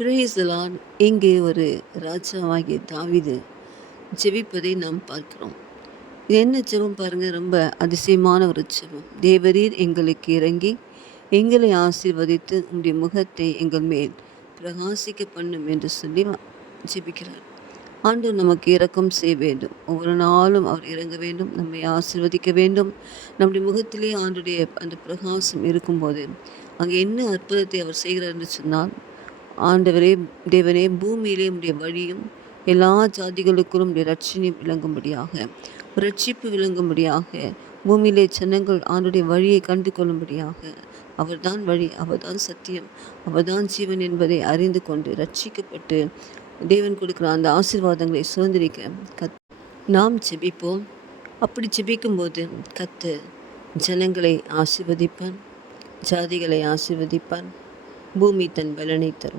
Praise the Lord. இங்கே ஒரு ராஜாவாகிய தாவீது ஜெபிப்பதை நாம் பார்க்கிறோம். இது என்ன ஜெபம் பாருங்க, ரொம்ப அதிசயமான ஒரு ஜெபம். தேவரீர் எங்களுக்கு இறங்கி எங்களை ஆசீர்வதித்து உம்முடைய முகத்தை எங்கள் மேல் பிரகாசிக்க பண்ணும் என்று சொல்லி ஜெபிக்கிறார். ஆண்டவர் நமக்கு இரக்கம் செய்ய வேண்டும். ஒவ்வொரு நாளும் அவர் இறங்க வேண்டும், நம்மை ஆசீர்வதிக்க வேண்டும். நம்முடைய முகத்திலே ஆண்டுடைய அந்த பிரகாசம் இருக்கும்போது அங்கே என்ன அற்புதத்தை அவர் செய்கிறார் என்று சொன்னால், ஆண்டவரே தேவனே, பூமியிலே உடைய வழியும் எல்லா ஜாதிகளுக்கும் உடைய ரட்சணியம் விளங்கும்படியாக, ரட்சிப்பு விளங்கும்படியாக, பூமியிலே ஜனங்கள் ஆண்டுடைய வழியை கண்டு கொள்ளும்படியாக, அவர்தான் வழி, அவர்தான் சத்தியம், அவர்தான் ஜீவன் என்பதை அறிந்து கொண்டு ரட்சிக்கப்பட்டு தேவன் கொடுக்குற அந்த ஆசீர்வாதங்களை சுதந்திரிக்க நாம் ஜெபிப்போம். அப்படி ஜெபிக்கும்போது கர்த்தர் ஜனங்களை ஆசீர்வதிப்பான், ஜாதிகளை ஆசீர்வதிப்பான், பூமி தன் பலனை தரும்.